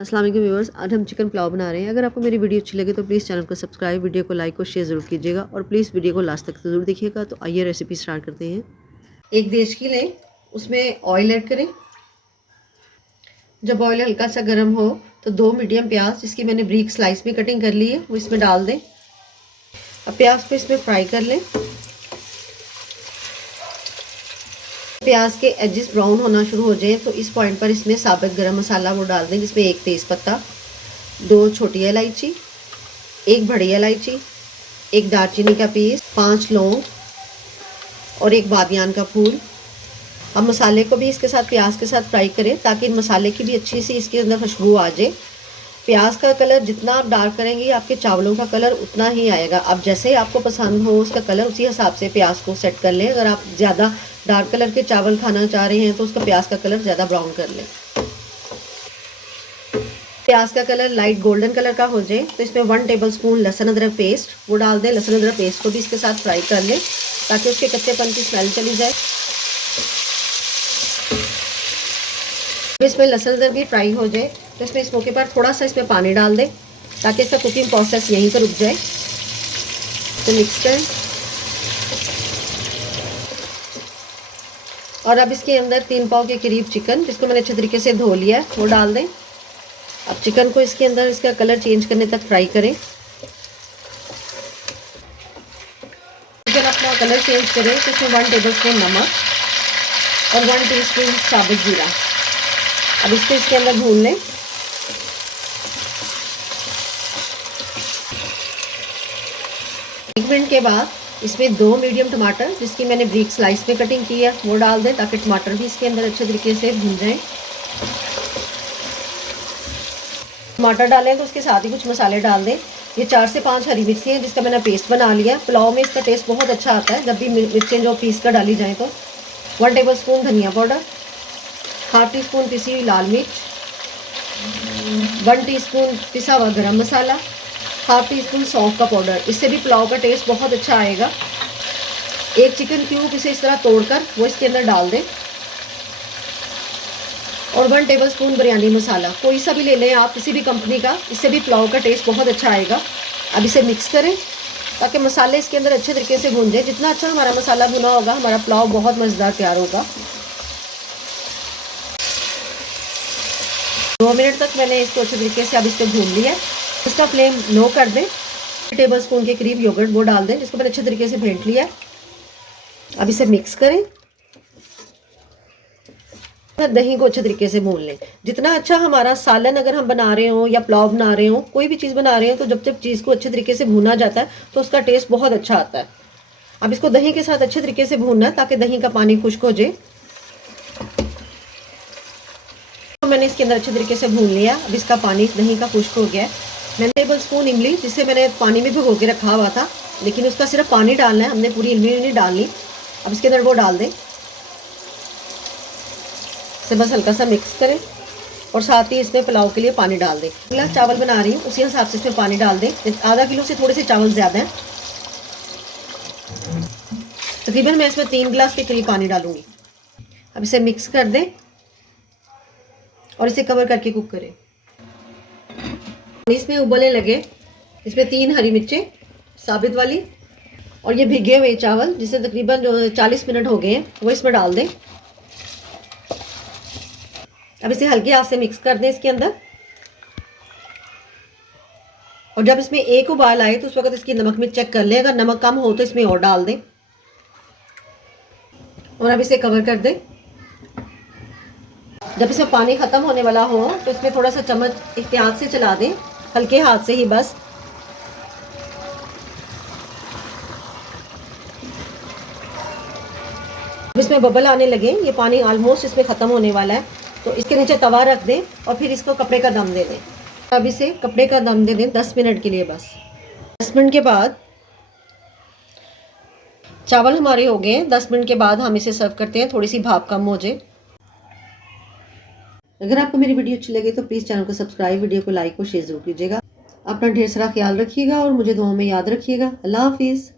अस्सलाम वालेकुम व्यूअर्स, आज हम चिकन पुलाव बना रहे हैं। अगर आपको मेरी वीडियो अच्छी लगे तो प्लीज़ चैनल को सब्सक्राइब, वीडियो को लाइक और शेयर ज़रूर कीजिएगा और प्लीज़ वीडियो को लास्ट तक ज़रूर देखिएगा। तो आइए रेसिपी स्टार्ट करते हैं। एक देचकी लें, उसमें ऑयल ऐड करें। जब ऑयल हल्का सा गर्म हो तो 2 मीडियम प्याज, जिसकी मैंने ब्रीक स्लाइस में कटिंग कर ली है, वो इसमें डाल दें। अब प्याज को इसमें फ्राई कर लें। प्याज के एजेस ब्राउन होना शुरू हो जाए तो इस पॉइंट पर इसमें साबुत गरम मसाला वो डाल दें, जिसमें 1 तेज़पत्ता, 2 छोटी इलायची, 1 बड़ी इलायची, 1 दालचीनी का पीस, 5 लौंग और 1 बादियान का फूल। अब मसाले को भी इसके साथ प्याज के साथ फ्राई करें ताकि मसाले की भी अच्छी सी इसके अंदर खुशबू आ जाए। प्याज का कलर जितना आप डार्क करेंगे आपके चावलों का कलर उतना ही आएगा। अब जैसे आपको पसंद हो उसका कलर, उसी हिसाब से प्याज को सेट कर लें। अगर आप ज़्यादा डार्क कलर के चावल खाना चाह रहे हैं तो उसका प्याज का कलर ज़्यादा ब्राउन कर लें। प्याज का कलर लाइट गोल्डन कलर का हो जाए तो इसमें 1 टेबलस्पून लहसुन अदरक पेस्ट वो डाल दें। लहसुन अदरक पेस्ट को भी इसके साथ फ्राई कर लें ताकि उसके कच्चेपन की स्मेल चली जाए। इसमें लहसुन अदरक भी फ्राई हो जाए तो इसमें इस मौके पर थोड़ा सा इसमें पानी डाल दें ताकि इसका कुकिंग प्रोसेस यहीं पर रुक जाए। तो मिक्स करें और अब इसके अंदर 3 पाव के करीब चिकन, जिसको मैंने अच्छे तरीके से धो लिया है, वो डाल दें। अब चिकन को इसके अंदर इसका कलर चेंज करने तक फ्राई करें। चिकन अपना कलर चेंज करें तो इसमें 1 टेबलस्पून नमक और 1 टीस्पून साबुत जीरा। अब इसको इसके अंदर भून लें। 1 मिनट के बाद इसमें 2 मीडियम टमाटर, जिसकी मैंने ब्रीक स्लाइस में कटिंग की है, वो डाल दें ताकि टमाटर भी इसके अंदर अच्छे तरीके से भून जाएं। टमाटर डालें तो उसके साथ ही कुछ मसाले डाल दें। ये 4 से 5 हरी मिर्ची हैं, जिसका मैंने पेस्ट बना लिया। पुलाव में इसका टेस्ट बहुत अच्छा आता है जब भी मिर्चें जो पीस कर डाली जाएँ तो। 1 टेबलस्पून धनिया पाउडर, ½ टीस्पून पिसी हुई लाल मिर्च, 1 टीस्पून पिसा हुआ गरम मसाला, ½ टीस्पून सौंफ का पाउडर। इससे भी पुलाव का टेस्ट बहुत अच्छा आएगा। 1 चिकन क्यूब इसे इस तरह तोड़कर वो इसके अंदर डाल दें और 1 टेबलस्पून बिरयानी मसाला, कोई सा भी ले लें आप, किसी भी कंपनी का, इससे भी पुलाव का टेस्ट बहुत अच्छा आएगा। अब इसे मिक्स करें ताकि मसाले इसके अंदर अच्छे तरीके से भून जाए। जितना अच्छा हमारा मसाला भुना होगा हमारा पुलाव बहुत मज़ेदार तैयार होगा। 2 मिनट तक मैंने इसको अच्छे तरीके से अब इसको भून लिया। इसका फ्लेम लो कर दें। 1 टेबलस्पून के करीब योगर्ट वो डाल दें, जिसको मैंने अच्छे तरीके से फेंट लिया। अब इसे मिक्स करें। दही को अच्छे तरीके से भून लें। जितना अच्छा हमारा सालन अगर हम बना रहे हो या पुलाव बना रहे हो, कोई भी चीज़ बना रहे हो, तो जब जब चीज़ को अच्छे तरीके से भूना जाता है तो उसका टेस्ट बहुत अच्छा आता है। अब इसको दही के साथ अच्छे तरीके से भूनना है ताकि दही का पानी खुश्क हो जाए। तो मैंने इसके अंदर अच्छे तरीके से भून लिया। अब इसका पानी दही का खुश्क हो गया है। मैंने टेबलस्पून इमली, जिसे मैंने पानी में भिगो के रखा हुआ था, लेकिन उसका सिर्फ पानी डालना है, हमने पूरी इमली नहीं डालनी। अब इसके अंदर वो डाल दें। इसे बस हल्का सा मिक्स करें और साथ ही इसमें पुलाव के लिए पानी डाल दें। गिलास चावल बना रही हूँ उसी हिसाब से इसमें पानी डाल दें। आधा किलो से थोड़े से चावल ज़्यादा हैं। तकरीबन मैं इसमें 3 गिलास के करीब पानी डालूंगी। अब इसे मिक्स कर दें और इसे कवर करके कुक करें। इसमें उबलने लगे, इसमें 3 हरी मिर्चें साबित वाली और ये भिगे हुए चावल, जिसे तकरीबन जो 40 मिनट हो गए हैं, वो इसमें डाल दें। अब इसे हल्के हाथ से मिक्स कर दें इसके अंदर और जब इसमें एक उबाल आए तो उस वक्त इसकी नमक मिर्च चेक कर लें। अगर नमक कम हो तो इसमें और डाल दें और अब इसे कवर कर दें। जब इसमें पानी ख़त्म होने वाला हो तो इसमें थोड़ा सा चम्मच एहतियात से चला दें, हल्के हाथ से ही बस। इसमें बबल आने लगे, ये पानी ऑलमोस्ट इसमें ख़त्म होने वाला है, तो इसके नीचे तवा रख दें और फिर इसको कपड़े का दम दे दें। अब इसे कपड़े का दम दे दें 10 मिनट के लिए बस। 10 मिनट के बाद चावल हमारे हो गए हैं। 10 मिनट के बाद हम इसे सर्व करते हैं, थोड़ी सी भाप कम हो जाए। अगर आपको मेरी वीडियो अच्छी लगे तो प्लीज़ चैनल को सब्सक्राइब, वीडियो को लाइक और शेयर ज़रूर कीजिएगा। अपना ढेर सारा ख्याल रखिएगा और मुझे दुआ में याद रखिएगा। अल्लाह हाफिज़।